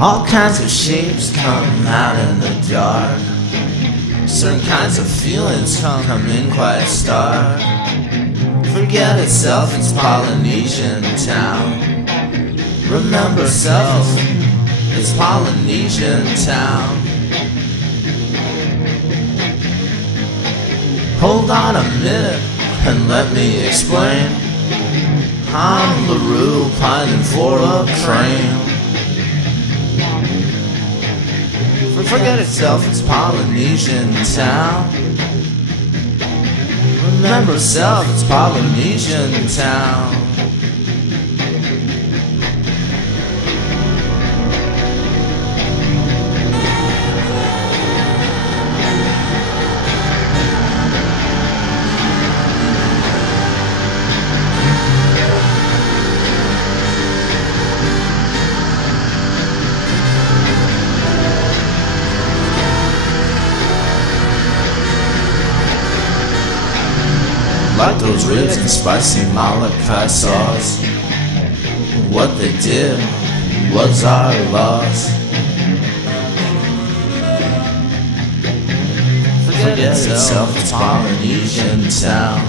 All kinds of shapes come out in the dark. Certain kinds of feelings come in quite stark. Forget itself, it's Polynesiantown. Remember self, it's Polynesiantown. Hold on a minute and let me explain. I'm LaRue pining for a train. Forget itself, it's Polynesiantown. Remember self, it's Polynesiantown. Like those ribs and spicy Molokai sauce. What they did was our loss. Forget itself, it's Polynesiantown.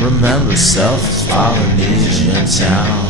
Remember self, it's Polynesiantown.